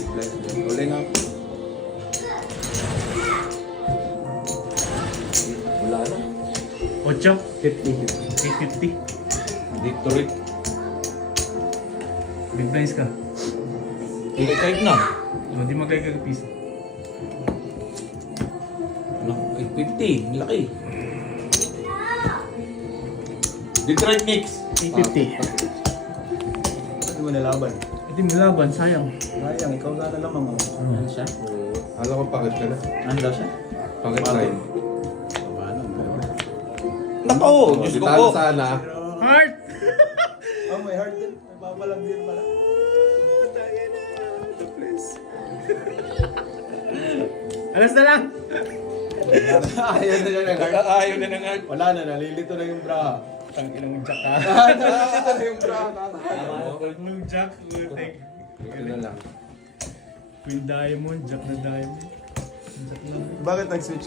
Uli na. Wala na. 8. 50. 850. Victory. Big price ka. Kahit na. O, di magkakagpis. Ano? 850. Laki. Detroit Mix. 850. Hindi mo nalaban. Hindi mo laban, sayang. Sayang, ikaw sana lamang. Ano siya? Alam ko pangit ka na. Ano daw siya? Pangit line. Nako! Diyos ko Ditalo po! sana. Heart! Oh, may heart din. May papalag din pala. Tayo na. Ito, please. Alas na lang! Ayaw na siya ng heart. Ayaw na nga. Wala na, nalilito na yung bra. Tang ilang jack ka. Nalilito na yung bra. Yung jack, utek. Ito na lang. Queen Diamond, jack na diamond. Jack lang. Bakit nag-switch